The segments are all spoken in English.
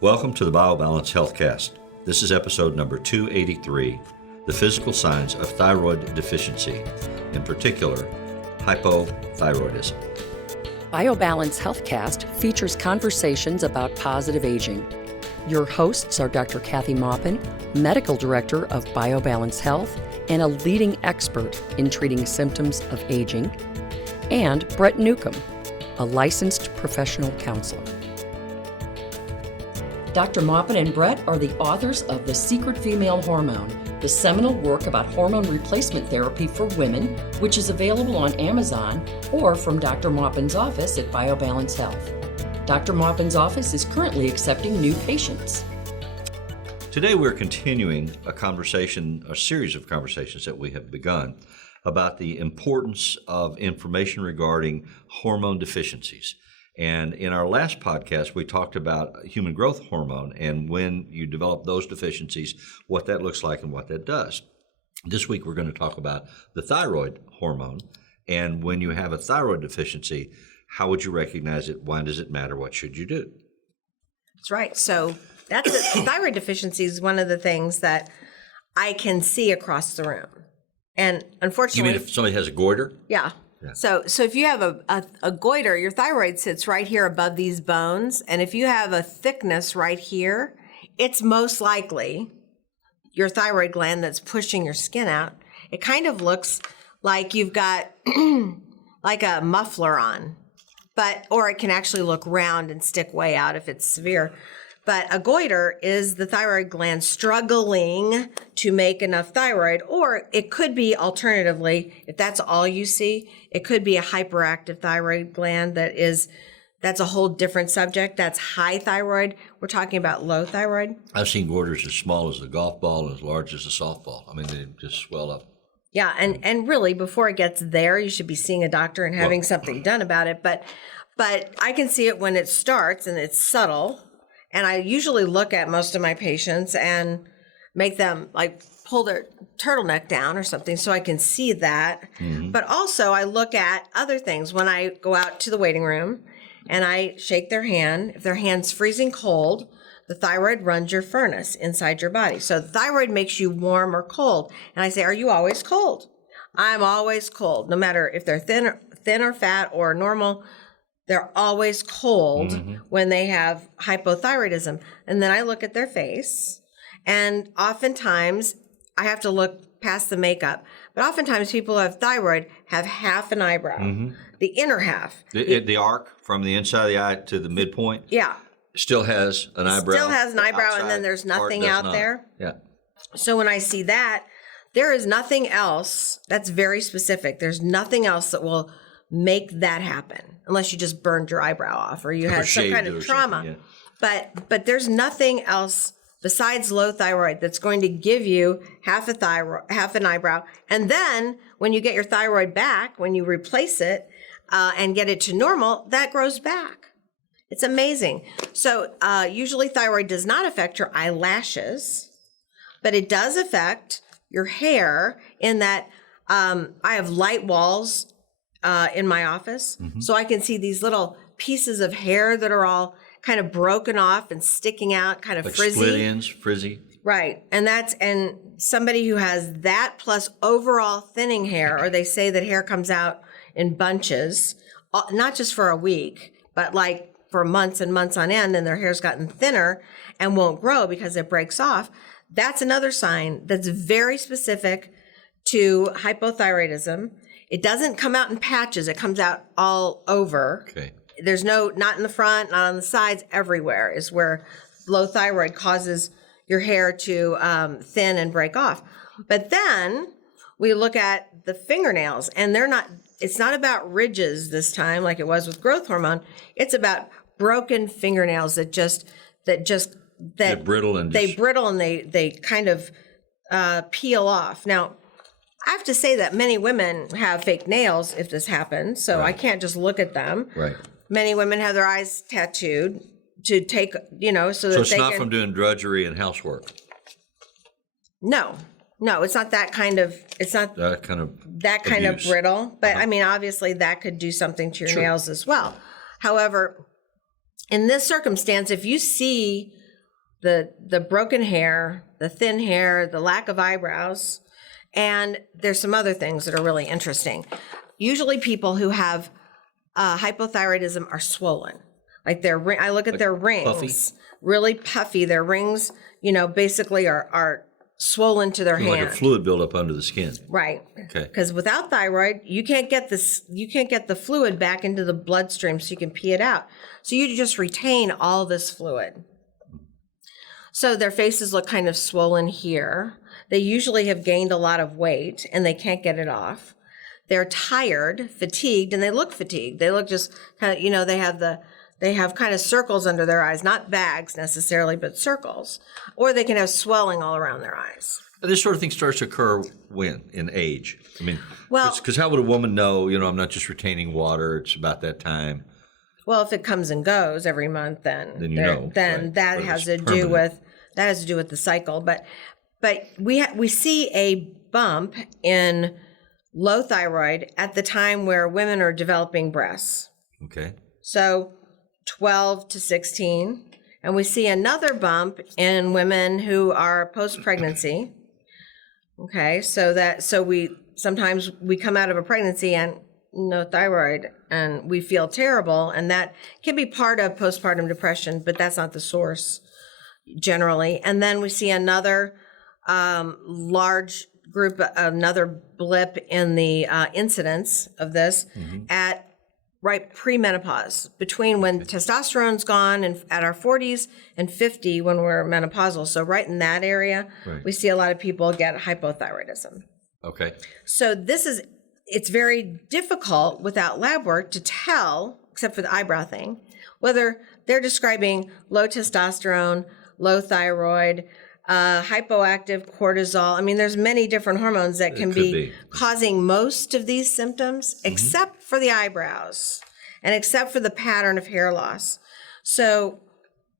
Welcome to the BioBalance Healthcast. This is episode number 283, the physical signs of thyroid deficiency, in particular, hypothyroidism. BioBalance Healthcast features conversations about positive aging. Your hosts are Dr. Kathy Maupin, Medical Director of BioBalance Health and a leading expert in treating symptoms of aging, and Brett Newcomb, a licensed professional counselor. Dr. Maupin and Brett are the authors of The Secret Female Hormone, the seminal work about hormone replacement therapy for women, which is available on Amazon or from Dr. Maupin's office at BioBalance Health. Dr. Maupin's office is currently accepting new patients. Today we're continuing a series of conversations that we have begun about the importance of information regarding hormone deficiencies. And in our last podcast, we talked about human growth hormone and when you develop those deficiencies, what that looks like and what that does. This week, we're going to talk about the thyroid hormone. And when you have a thyroid deficiency, how would you recognize it? Why does it matter? What should you do? That's right. So thyroid deficiency is one of the things that I can see across the room. And unfortunately... You mean if somebody has a goiter? Yeah. Yeah. So if you have a goiter, your thyroid sits right here above these bones. And if you have a thickness right here, it's most likely your thyroid gland that's pushing your skin out. It kind of looks like you've got like a muffler on, or it can actually look round and stick way out if it's severe. But a goiter is the thyroid gland struggling to make enough thyroid, or it could be alternatively, if that's all you see, it could be a hyperactive thyroid gland that's a whole different subject. That's high thyroid. We're talking about low thyroid. I've seen goiters as small as a golf ball and as large as a softball. I mean, they just swell up. Yeah, and really, before it gets there, you should be seeing a doctor and having something done about it. But I can see it when it starts, and it's subtle. And I usually look at most of my patients and make them like pull their turtleneck down or something so I can see that. Mm-hmm. But also I look at other things when I go out to the waiting room and I shake their hand. If their hand's freezing cold, the thyroid runs your furnace inside your body. So the thyroid makes you warm or cold. And I say, are you always cold? I'm always cold, no matter if they're thin or fat or normal. They're always cold when they have hypothyroidism. And then I look at their face, and oftentimes I have to look past the makeup. But oftentimes people who have thyroid have half an eyebrow, the inner half. The arc from the inside of the eye to the midpoint? Yeah. Still has an eyebrow. Still has an eyebrow, and then there's nothing out there. Yeah. So when I see that, there is nothing else that's very specific. There's nothing else that will make that happen unless you just burned your eyebrow off or you had some kind of trauma. Yeah. But there's nothing else besides low thyroid that's going to give you half an eyebrow. And then when you get your thyroid back, when you replace it and get it to normal, that grows back. It's amazing. So usually thyroid does not affect your eyelashes, but it does affect your hair in that I have light walls in my office. So I can see these little pieces of hair that are all kind of broken off and sticking out, kind of like frizzy. Split ends, frizzy. Right. And somebody who has that plus overall thinning hair, or they say that hair comes out in bunches, not just for a week, but like for months and months on end, and their hair's gotten thinner and won't grow because it breaks off. That's another sign that's very specific to hypothyroidism. It doesn't come out in patches. It comes out all over. Okay. There's not in the front, not on the sides, everywhere is where low thyroid causes your hair to thin and break off. But then we look at the fingernails, and it's not about ridges this time like it was with growth hormone. It's about broken fingernails that brittle and they kind of peel off. Now, I have to say that many women have fake nails if this happens, so I can't just look at them. Right. Many women have their eyes tattooed to take, so that it's not from doing drudgery and housework. No, it's not that kind of. It's not that kind of brittle. But I mean, obviously, that could do something to your nails as well. However, in this circumstance, if you see the broken hair, the thin hair, the lack of eyebrows, and there's some other things that are really interesting. Usually people who have hypothyroidism are swollen. Like I look at their rings, puffy? really puffy. Their rings, basically are swollen to their hand. Like a fluid buildup under the skin. Right. Okay. Because without thyroid, you can't get the fluid back into the bloodstream so you can pee it out. So you just retain all this fluid. So their faces look kind of swollen here. They usually have gained a lot of weight and they can't get it off. They're tired, fatigued, and they look fatigued. They look just kind of, they have kind of circles under their eyes, not bags necessarily, but circles. Or they can have swelling all around their eyes. This sort of thing starts to occur when? In age? I mean, Well, because how would a woman know, I'm not just retaining water, it's about that time? well, if it comes and goes every month, then right? that But has it's to do permanent. with the cycle. But we see a bump in low thyroid at the time where women are developing breasts. Okay. So 12 to 16. And we see another bump in women who are post-pregnancy. Okay, so we sometimes come out of a pregnancy and no thyroid and we feel terrible, and that can be part of postpartum depression, but that's not the source generally. And then we see another large group, another blip in the incidence of this at right premenopause, between when testosterone's gone and at our 40s and 50 when we're menopausal. So right in that area, we see a lot of people get hypothyroidism. Okay. So it's very difficult without lab work to tell, except for the eyebrow thing, whether they're describing low testosterone, low thyroid, hypoactive cortisol. I mean, there's many different hormones that can be causing most of these symptoms, except for the eyebrows and except for the pattern of hair loss. So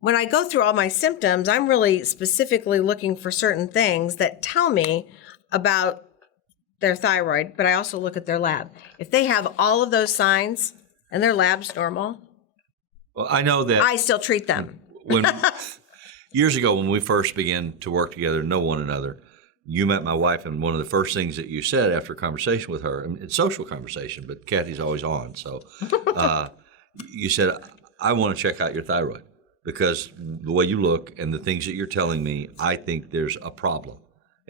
when I go through all my symptoms, I'm really specifically looking for certain things that tell me about their thyroid, but I also look at their lab. If they have all of those signs and their lab's normal, Well, I know that I still treat them. when years ago when we first began to work together, know one another, you met my wife, and one of the first things that you said after a conversation with her, and it's social conversation, but Kathy's always on, so you said, I want to check out your thyroid because the way you look and the things that you're telling me, I think there's a problem.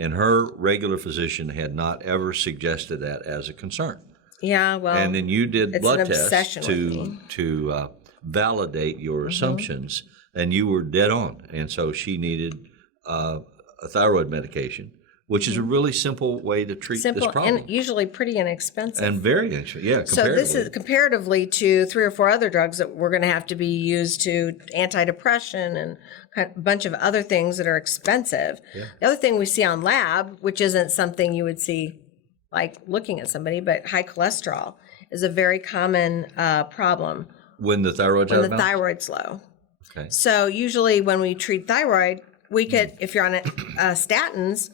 And her regular physician had not ever suggested that as a concern. Yeah, well, And then you did it's blood an tests obsession with me. to validate your assumptions, and you were dead on. And so she needed a thyroid medication, which is a really simple way to treat this problem. And usually pretty inexpensive. And very interesting, yeah, so comparatively. this is comparatively to 3 or 4 other drugs that we're going to have to be used to antidepressant and a bunch of other things that are expensive. Yeah. The other thing we see on lab, which isn't something you would see like looking at somebody, but high cholesterol is a very common problem. When the thyroid's out of balance? Thyroid's low. Okay. So usually when we treat thyroid, we could, if you're on statins,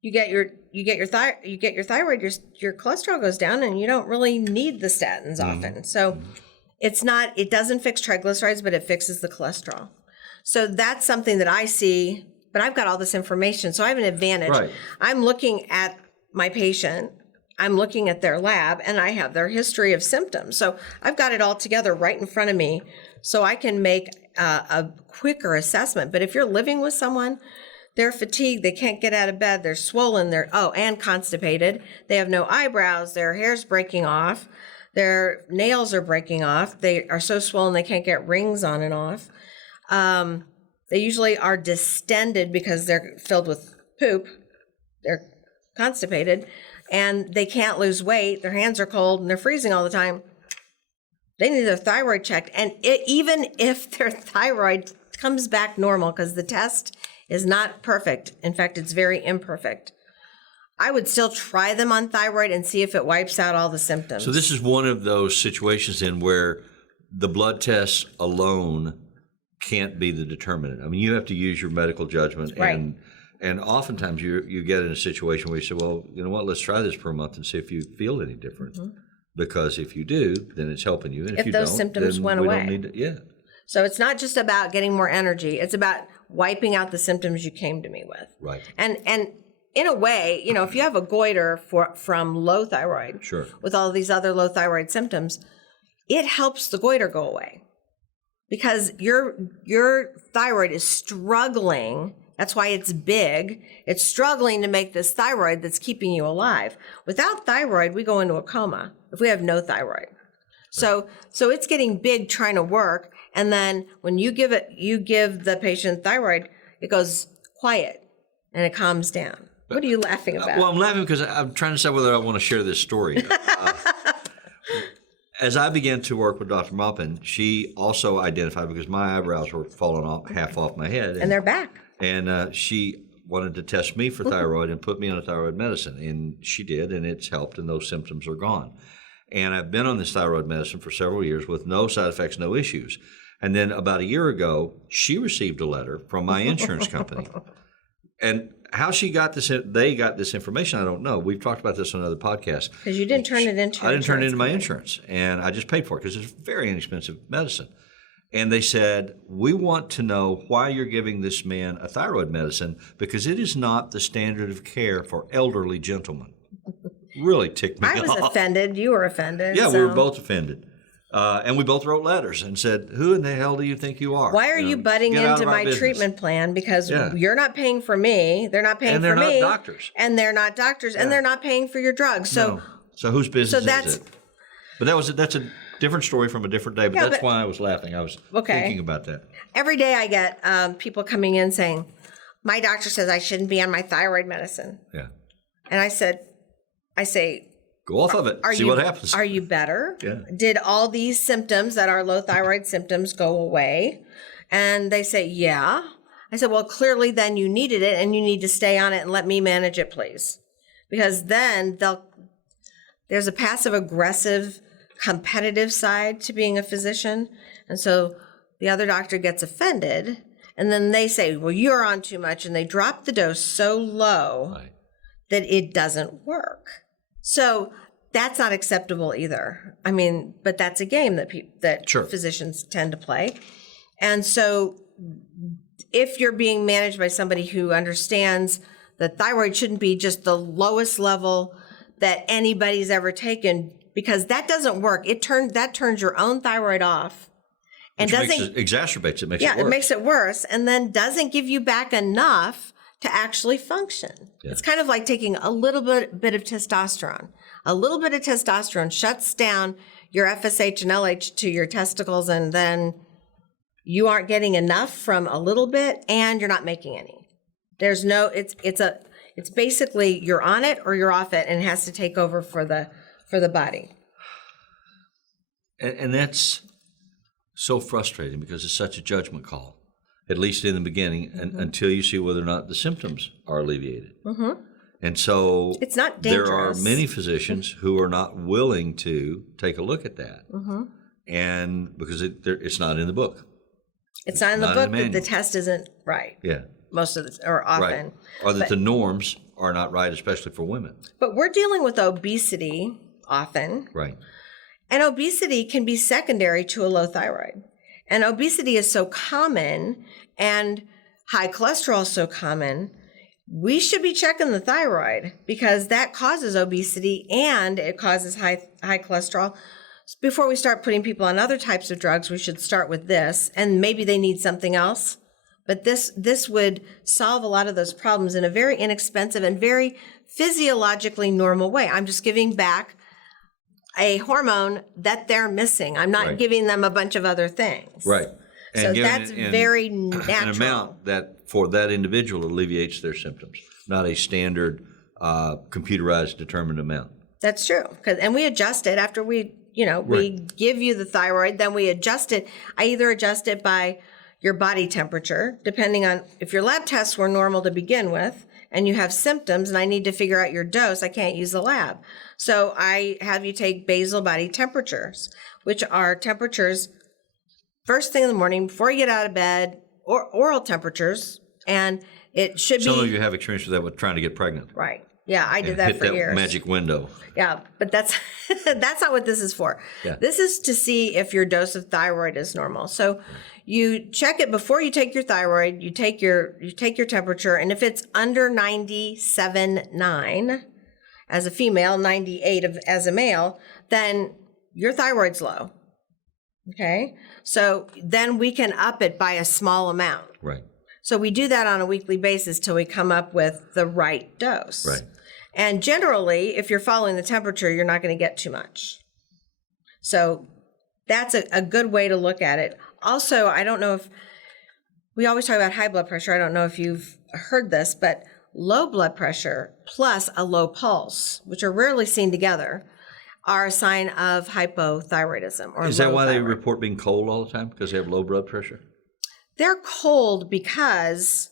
you get your thyroid, your cholesterol goes down, and you don't really need the statins often. So it doesn't fix triglycerides, but it fixes the cholesterol. So that's something that I see, but I've got all this information, so I have an advantage. Right. I'm looking at my patient, I'm looking at their lab, and I have their history of symptoms. So I've got it all together right in front of me, so I can make a quicker assessment. But if you're living with someone, they're fatigued, they can't get out of bed, they're swollen, and constipated, they have no eyebrows, their hair's breaking off, their nails are breaking off, they are so swollen they can't get rings on and off. They usually are distended because they're filled with poop, they're constipated, and they can't lose weight, their hands are cold, and they're freezing all the time. They need their thyroid checked, and even if their thyroid comes back normal, because the test is not perfect. In fact, it's very imperfect. I would still try them on thyroid and see if it wipes out all the symptoms. So this is one of those situations then where the blood tests alone can't be the determinant. I mean, you have to use your medical judgment, Right. and oftentimes you get in a situation where you say, well, you know what, let's try this for a month and see if you feel any different. Because if you do, then it's helping you. And if you those don't, symptoms then went we away. don't need to, yeah. So it's not just about getting more energy. It's about wiping out the symptoms you came to me with. Right. And in a way, if you have a goiter from low thyroid, Sure. with all these other low thyroid symptoms, it helps the goiter go away because your thyroid is struggling. That's why it's big. It's struggling to make this thyroid that's keeping you alive. Without thyroid, we go into a coma if we have no thyroid. So it's getting big trying to work. And then when you give the patient thyroid, it goes quiet and it calms down. What are you laughing about? Well, I'm laughing because I'm trying to decide whether I want to share this story. As I began to work with Dr. Maupin, she also identified, because my eyebrows were falling half off my head. And they're back. And she wanted to test me for thyroid and put me on a thyroid medicine. And she did, and it's helped, and those symptoms are gone. And I've been on this thyroid medicine for several years with no side effects, no issues. And then about a year ago, she received a letter from my insurance company. And how they got this information, I don't know. We've talked about this on other podcasts. Because you didn't turn it into I didn't turn it into my insurance, and I just paid for it because it's very inexpensive medicine. And they said, we want to know why you're giving this man a thyroid medicine because it is not the standard of care for elderly gentlemen. Really ticked me off. I was offended. You were offended. Yeah, we were both offended. And we both wrote letters and said, who in the hell do you think you are? Why are you butting into my treatment plan? Because you're not paying for me. They're not paying for me. And they're not doctors. And they're not doctors. And they're not paying for your drugs. So whose business is it? But that's a different story from a different day. But that's why I was laughing. I was thinking about that. Every day I get people coming in saying, my doctor says I shouldn't be on my thyroid medicine. Yeah. And I say, go off of it. See what happens. Are you better? Yeah. Did all these symptoms that are low thyroid symptoms go away? And they say, yeah. I said, well, clearly then you needed it and you need to stay on it and let me manage it, please. Because then there's a passive aggressive competitive side to being a physician. And so the other doctor gets offended and then they say, well, you're on too much. And they drop the dose so low that it doesn't work. So that's not acceptable either. I mean, but that's a game that physicians tend to play. And so if you're being managed by somebody who understands that thyroid shouldn't be just the lowest level that anybody's ever taken, because that doesn't work. That turns your own thyroid off. And Exacerbates it, makes it worse. Yeah, it makes it worse, and then doesn't give you back enough to actually function. Yeah. It's kind of like taking a little bit of testosterone. A little bit of testosterone shuts down your FSH and LH to your testicles, and then you aren't getting enough from a little bit, and you're not making any. There's no. It's basically you're on it or you're off it, and it has to take over for the body. And that's so frustrating because it's such a judgment call. At least in the beginning, until you see whether or not the symptoms are alleviated. Mm-hmm. And so it's not dangerous. There are many physicians who are not willing to take a look at that. Mm-hmm. And because it's not in the book. It's not in the book that the test isn't right. Yeah. Most of the, or often. Right. Or that the norms are not right, especially for women. But we're dealing with obesity often. Right. And obesity can be secondary to a low thyroid. And obesity is so common and high cholesterol is so common, we should be checking the thyroid because that causes obesity and it causes high cholesterol. Before we start putting people on other types of drugs, we should start with this, and maybe they need something else. But this would solve a lot of those problems in a very inexpensive and very physiologically normal way. I'm just giving back a hormone that they're missing. I'm not giving them a bunch of other things. Right. And so that's very natural. An amount that for that individual alleviates their symptoms, not a standard computerized determined amount. That's true. And we adjust it after we give you the thyroid, then we adjust it. I either adjust it by your body temperature, depending on if your lab tests were normal to begin with, and you have symptoms and I need to figure out your dose, I can't use the lab. So I have you take basal body temperatures, which are temperatures first thing in the morning before you get out of bed, or oral temperatures, and it should be... Some of you have experience with that with trying to get pregnant. Right. Yeah, I did that for years. Hit that magic window. Yeah, but that's not what this is for. Yeah. This is to see if your dose of thyroid is normal. So you check it before you take your thyroid. You take your temperature, and if it's under 97.9 as a female, 98 as a male, then your thyroid's low. Okay, so then we can up it by a small amount. Right. So we do that on a weekly basis till we come up with the right dose. Right. And generally, if you're following the temperature, you're not going to get too much. So that's a good way to look at it. Also, I don't know if we always talk about high blood pressure. I don't know if you've heard this, but low blood pressure plus a low pulse, which are rarely seen together, are a sign of hypothyroidism. Or is that why they thyroid. report being cold all the time? Because they have low blood pressure? They're cold because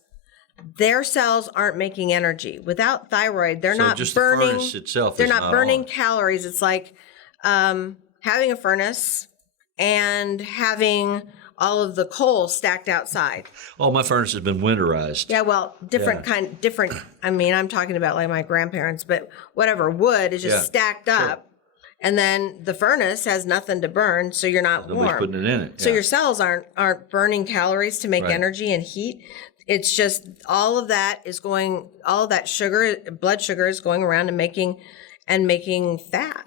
their cells aren't making energy. Without thyroid, they're not just burning. The furnace itself they're is not burning on. calories. It's like having a furnace and having all of the coal stacked outside. Oh, my furnace has been winterized. Yeah, well, different. I mean, I'm talking about like my grandparents, but whatever, wood is just stacked up. And then the furnace has nothing to burn, so you're not Nobody's warm. putting it in it. So your cells aren't burning calories to make energy and heat. It's just all of that sugar, blood sugar is going around and making fat.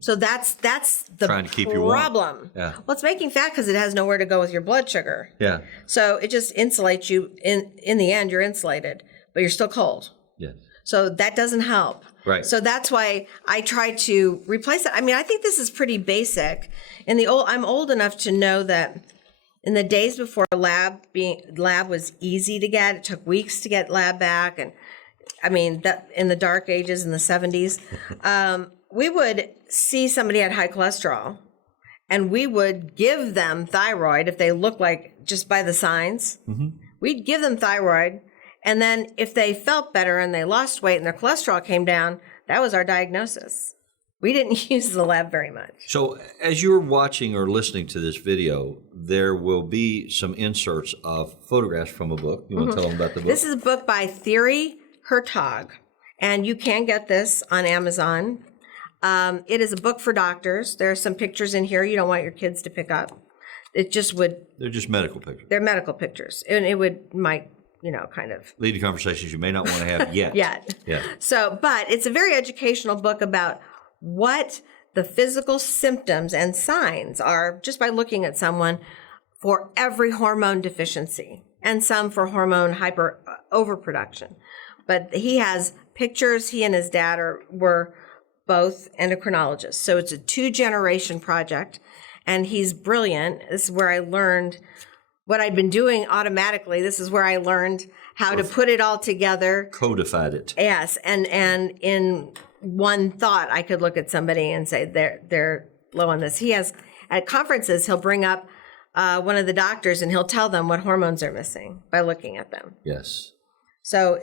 So that's the Trying to keep you warm. problem. Yeah. Well, it's making fat because it has nowhere to go with your blood sugar. Yeah. So it just insulates you. In the end, you're insulated, but you're still cold. Yes. So that doesn't help. Right. So that's why I try to replace it. I mean, I think this is pretty basic. I'm old enough to know that in the days before lab was easy to get, it took weeks to get lab back, and I mean that in the dark ages in the 70s, we would see somebody had high cholesterol, and we would give them thyroid if they looked like just by the signs. Mm-hmm. We'd give them thyroid. And then if they felt better and they lost weight and their cholesterol came down, that was our diagnosis. We didn't use the lab very much. So as you're watching or listening to this video, there will be some inserts of photographs from a book. You want to tell them about the book? This is a book by Thyroid Deficiency, and you can get this on Amazon. It is a book for doctors. There are some pictures in here you don't want your kids to pick up. It just would. They're just medical pictures. They're medical pictures, and it might kind of lead to conversations you may not want to have yet. Yeah. So, but it's a very educational book about what the physical symptoms and signs are just by looking at someone for every hormone deficiency and some for hormone overproduction. But he has pictures. He and his dad were both endocrinologists. So it's a 2-generation project, and he's brilliant. This is where I learned what I'd been doing automatically. This is where I learned how to put it all together. Codified it. Yes, and in one thought, I could look at somebody and say they're low on this. He has at conferences, he'll bring up one of the doctors and he'll tell them what hormones are missing by looking at them. Yes. So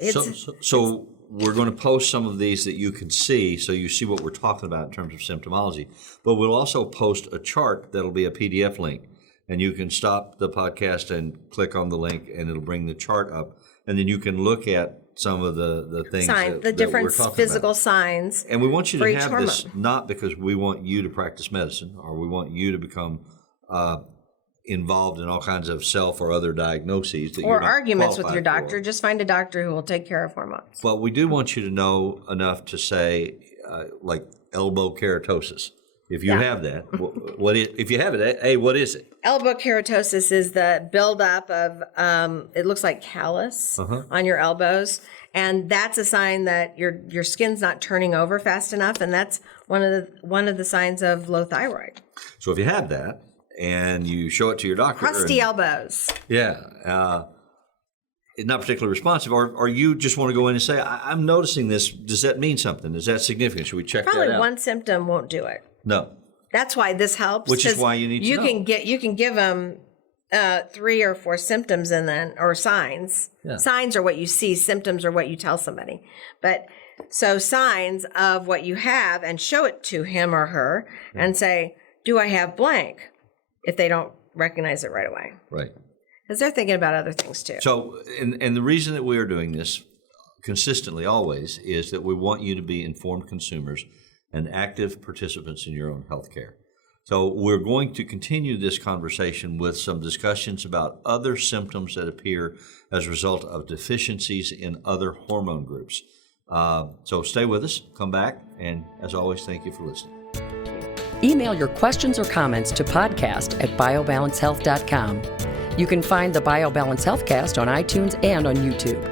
So we're going to post some of these that you can see, so you see what we're talking about in terms of symptomology. But we'll also post a chart that'll be a PDF link. And you can stop the podcast and click on the link, and it'll bring the chart up. And then you can look at some of the things the different that we're talking physical about. signs. And we want you for to each have hormone. this not because we want you to practice medicine or we want you to become involved in all kinds of self or other diagnoses that Or you're not arguments with your qualified doctor. for. Just find a doctor who will take care of hormones. But we do want you to know enough to say, like elbow keratosis. If you have that, if you have it, what is it? Elbow keratosis is the buildup of, it looks like callus on your elbows. And that's a sign that your skin's not turning over fast enough. And that's one of the signs of low thyroid. So if you have that and you show it to your doctor. Crusty elbows. Yeah. Not particularly responsive, or you just want to go in and say, I'm noticing this. Does that mean something? Is that significant? Should we check Probably that out? one symptom won't do it. No. That's why this helps. Which is 'cause why you need to know. You can give them 3 or 4 symptoms and then or signs. Yeah. Signs are what you see. Symptoms are what you tell somebody. But so signs of what you have and show it to him or her and say, do I have blank? If they don't recognize it right away. Right. Because they're thinking about other things too. So, and the reason that we are doing this consistently always is that we want you to be informed consumers and active participants in your own health care. So we're going to continue this conversation with some discussions about other symptoms that appear as a result of deficiencies in other hormone groups. So stay with us, come back, and as always, thank you for listening. Email your questions or comments to podcast@biobalancehealth.com. You can find the BioBalance Healthcast on iTunes and on YouTube.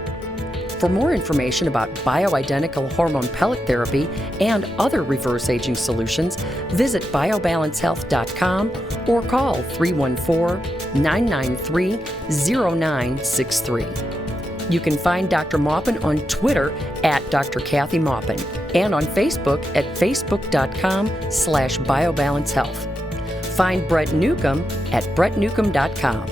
For more information about bioidentical hormone pellet therapy and other reverse aging solutions, visit biobalancehealth.com or call 314-993-0963. You can find Dr. Maupin on Twitter at Dr. Kathy Maupin and on Facebook at facebook.com/biobalancehealth. Find Brett Newcomb at brettnewcomb.com.